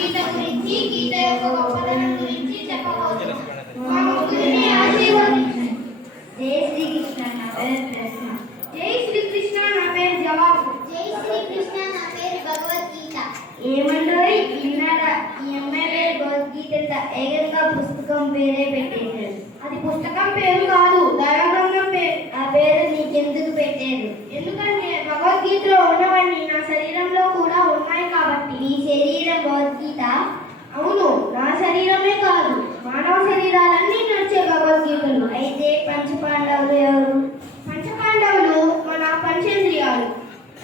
భగవద్గీత గురించి, గీత యొక్క గొప్పతనం గురించి చెప్పబోతున్నాను. మా ముగ్గురిని ఆశీర్వదించండి. జై శ్రీకృష్ణ. నా పేరు ప్రశ్న. జై శ్రీకృష్ణ. నా పేరు జవాబు. జై శ్రీకృష్ణ. నా పేరు భగవద్గీత. ఏమండోయ్ విన్నారా? ఈ అమ్మాయి పేరు భగవద్గీత. ఏకంగా పుస్తకం పేరే పెట్టేశారు. అది పుస్తకం పేరు కాదు, దైవగ్రంథం పేరు. ఆ పేరు నీకెందుకు పెట్టారు? ఎందుకంటే భగవద్గీతలో ఉన్నవన్నీ నా శరీరంలో కూడా ఉన్నాయి కాబట్టి. నీ శరీరం భగవద్గీత? అవును, నా శరీరమే కాదు, మానవ శరీరాలన్నీ నడిచే భగవద్గీతలు. అయితే పంచపాండవులు ఎవరు? పంచపాండవులు మన పంచేంద్రియాలు.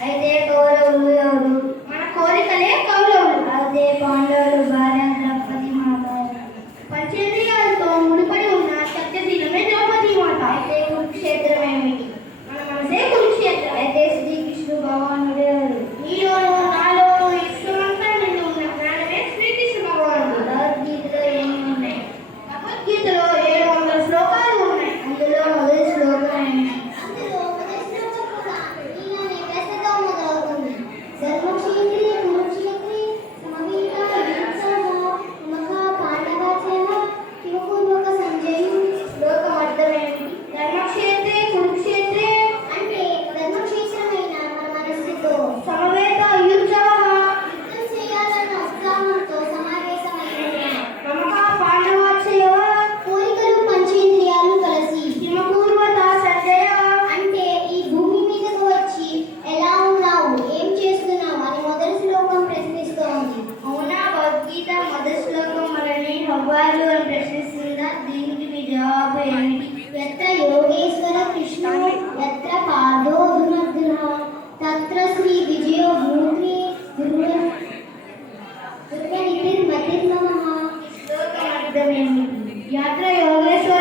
అయితే కౌరవులు ఎవరు? మన కోరికలే కౌరవులు. అయితే పాండవులు భార్య ద్రౌపది మాత. పంచేంద్రియాలతో ముడిపడి ఉన్న సత్యశీలమే ద్రౌపది మాత. అయితే కురుక్షేత్రం ఏమిటి? మన మనసే కురుక్షేత్రం. అయితే శ్రీకృష్ణుడు భగవానుడు ఎవరు? నీలోను నాలోను విశ్వమంతా నిండి ఉన్న జ్ఞానమే శ్రీకృష్ణ భగవానుడు. భగవద్గీతలో ఏమి ఉన్నాయి? భగవద్గీతలో 700 శ్లోకాలు ఉన్నాయి. అందులో మొదటి శ్లోకం ఏమిటి? అందులో మొదటి శ్లోకం కూడా నీలోని ప్రశ్నతో మొదలవుతుంది. ధర్మక్షేత్రే కురుక్షేత్రే సమవేత యుద్ధః మహా పాండవాచల కిమపూర్వక సంజయు. శ్లోకం అర్థం ఏమిటి? ధర్మక్షేత్రే కురుక్షేత్రే అంటే ధర్మక్షేత్రమైన మన మనస్సుతో సమవేత యుద్ధః యుద్ధం చేయాలన్న ఉత్సాహంతో సమావేశమైన మమకా పాండవాచయవ కోరికలు పంచేంద్రియాలు కలిసి హిమపూర్వత సంజయ. అంటే ఈ భూమి మీదకు వచ్చి ఎలా ఉన్నావు, ఏం చేస్తున్నావు అని మొదటి శ్లోకం ప్రశ్నిస్తోంది. అవునా? భగవద్గీత మొదటి శ్లోకం మనల్ని హవ్వాలు అని ప్రశ్నిస్తుందా? దీనికి మీ జవాబు ఏమిటి? యత్ర యోగేశ్వర కృష్ణో యత్ర పాదో ధునర్ధునః తత్ర శ్రీ విజయో భూమి దుర్గనిధిర్మతిర్మమః. శ్లోకం అర్థం ఏమిటి? యాత్ర యోగేశ్వర